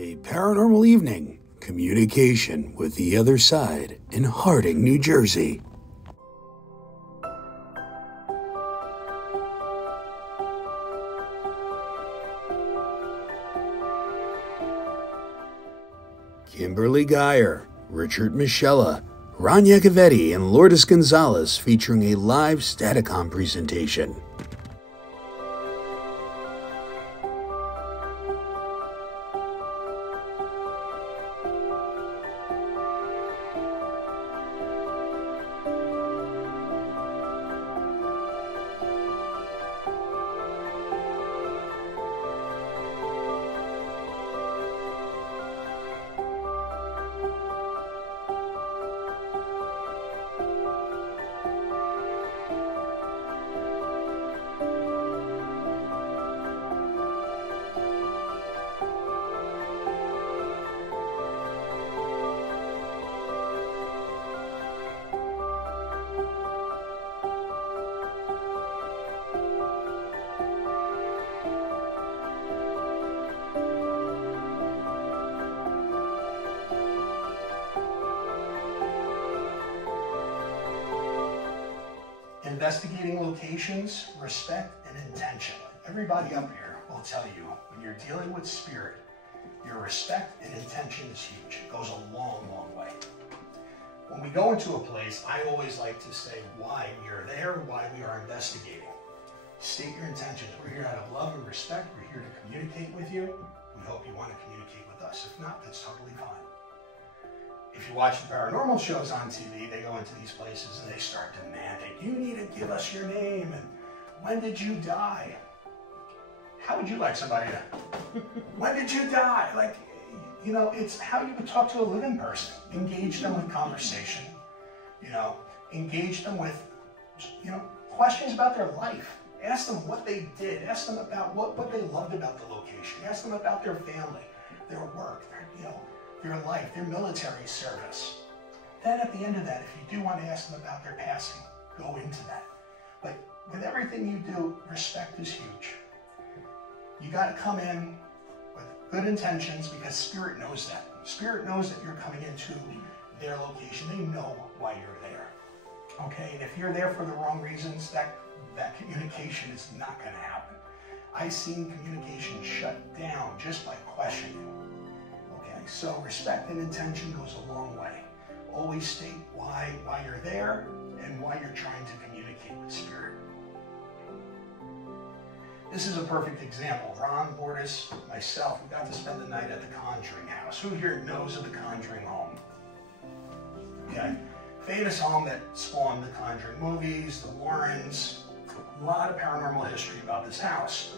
A paranormal evening, communication with the other side in Harding, New Jersey. Kimberly Geyer, Richard Michella, Ron Iacovetti, and Lourdes Gonzalez featuring a live Staticom presentation. Investigating locations, respect, and intention. Everybody up here will tell you when you're dealing with spirit, your respect and intention is huge. It goes a long, long way. When we go into a place, I always like to say why we are there, why we are investigating. State your intentions. We're here out of love and respect. We're here to communicate with you. We hope you want to communicate with us. If not, that's totally fine. If you watch the paranormal shows on TV, they go into these places and they start demanding, you need to give us your name and when did you die? How would you like somebody to, when did you die? Like, you know, it's how you would talk to a living person. Engage them with conversation, you know, engage them with, you know, questions about their life. Ask them what they did. Ask them about what they loved about the location. Ask them about their family, their work, their, you know, their life, their military service. Then at the end of that, if you do want to ask them about their passing, go into that. But with everything you do, respect is huge. You got to come in with good intentions because Spirit knows that. Spirit knows that you're coming into their location. They know why you're there. Okay, and if you're there for the wrong reasons, that communication is not going to happen. I've seen communication shut down just by questioning. So respect and intention goes a long way. Always state why you're there and why you're trying to communicate with Spirit. This is a perfect example. Ron, Lourdes, myself, we got to spend the night at the Conjuring House. Who here knows of the Conjuring home? Okay, famous home that spawned the Conjuring movies, the Warrens, a lot of paranormal history about this house.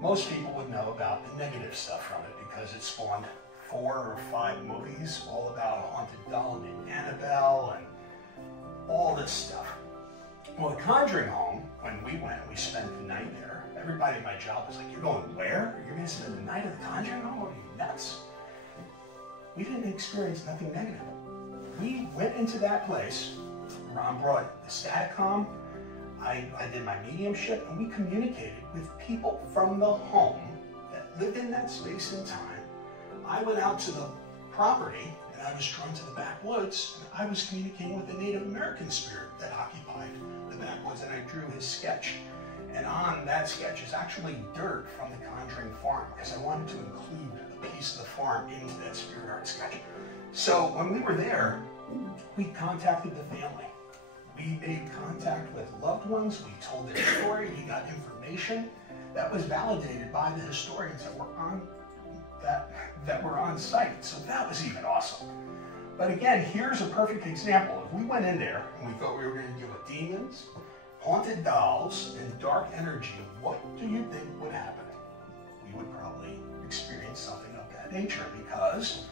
Most people would know about the negative stuff from it because it spawned 4 or 5 movies all about a haunted doll named Annabelle and all this stuff. Well, the Conjuring home, when we went, we spent the night there. Everybody at my job was like, you're going where? You're going to spend the night at the Conjuring home? Are you nuts? We didn't experience nothing negative. We went into that place. Ron brought the Staticom. I did my mediumship, and we communicated with people from the home that lived in that space and time. I went out to the property and I was drawn to the backwoods and I was communicating with the Native American spirit that occupied the backwoods, and I drew his sketch. And on that sketch is actually dirt from the Conjuring farm because I wanted to include a piece of the farm into that spirit art sketch. So when we were there, we contacted the family. We made contact with loved ones. We told their story. We got information that was validated by the historians that were on site. So that was even awesome. But again, here's a perfect example. If we went in there and we thought we were going to deal with demons, haunted dolls, and dark energy, what do you think would happen? We would probably experience something of that nature because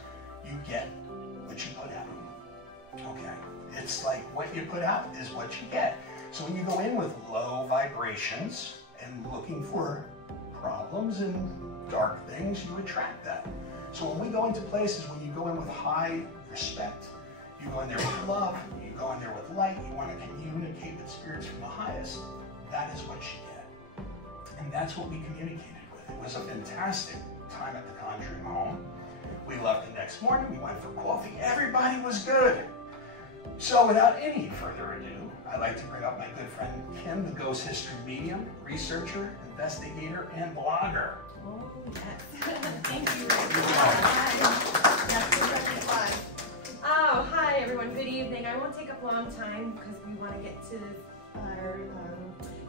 you get what you put out. Okay, it's like what you put out is what you get. So when you go in with low vibrations and looking for problems and dark things, you attract that. So when we go into places, when you go in with high respect, you go in there with love, you go in there with light, you want to communicate with spirits from the highest, that is what you get. And that's what we communicated with. It was a fantastic time at the Conjuring home. next morning we went for coffee. Everybody was good. So without any further ado, I'd like to bring up my good friend Kim, the ghost history medium, researcher, investigator, and blogger. Oh, yes. Thank you. Oh, hi everyone. Good evening. I won't take up a long time because we want to get to our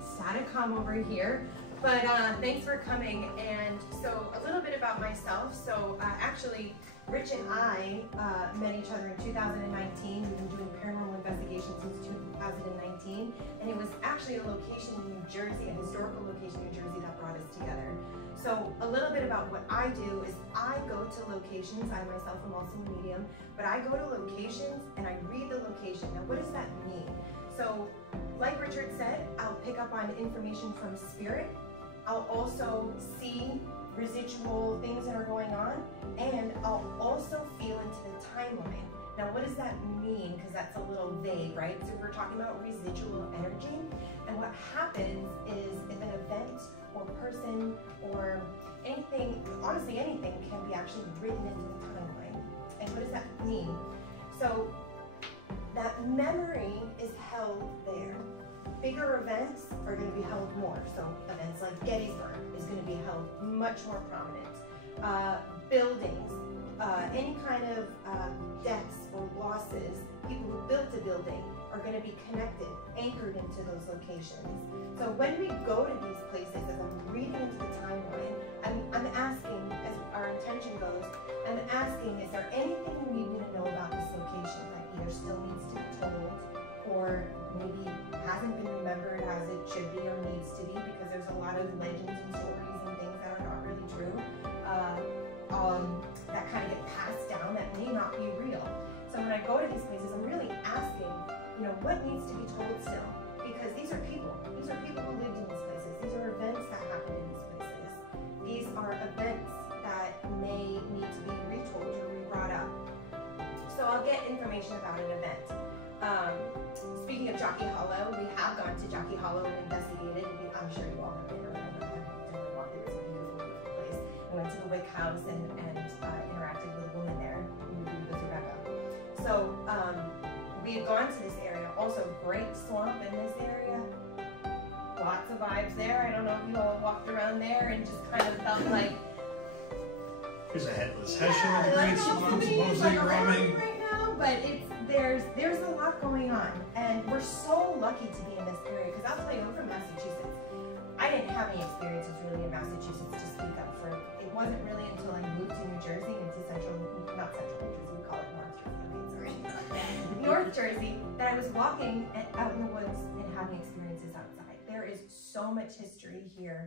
Satacom over here. But thanks for coming. And so a little bit about myself. So actually, Rich and I met each other in 2019. We've been doing paranormal investigations since 2019. And it was actually a location in New Jersey, a historical location in New Jersey that brought us together. So a little bit about what I do is I go to locations. I myself am also a medium, but I go to locations and I read the location. Now, what does that mean? So like Richard said, I'll pick up on information from spirit. I'll also see residual things that are going on, and I'll also feel into the timeline. Now, what does that mean? Because that's a little vague, right? So we're talking about residual energy, and what happens is if an event or person or anything, honestly anything, can be actually written into the timeline. And what does that mean? So that memory is held there. Bigger events are going to be held more. So events like Gettysburg is going to be held much more prominent. Buildings, any kind of deaths or losses, people who built a building are going to be connected, anchored into those locations. So when we go to these places, as I'm reading into the timeline, I'm asking, as our intention goes, I'm asking, is there anything you need me to know about this location that either still needs to be told, or maybe hasn't been remembered as it should be or needs to be, because there's a lot of legends and stories and things that are not really true, that kind of get passed down that may not be real. So when I go to these places, I'm really asking, what needs to be told still? Because these are people. These are people who lived in these places. These are events that happened in these places. These are events that may need to be retold or re-brought up. So I'll get information about an event. Speaking of Jockey Hollow, we have gone to Jockey Hollow and investigated. I'm sure you all have been around. I definitely walked through. It's a beautiful, beautiful place. We went to the Wick House and interacted with a woman there. We with Rebecca. So we had gone to this area. Also, great swamp in this area. Lots of vibes there. I don't know if you all walked around there and just kind of felt like Here's a headless Hessian with a great swamp, supposedly roaming. Right now, but there's a lot going on, and we're so lucky to be in this area, because I'll tell you, I'm from Massachusetts. I didn't have any experiences really in Massachusetts to speak up for. It wasn't really until I moved to New Jersey, into not central New Jersey, we call it North Jersey, okay, sorry. North Jersey, that I was walking out in the woods and having experiences outside. There is so much history here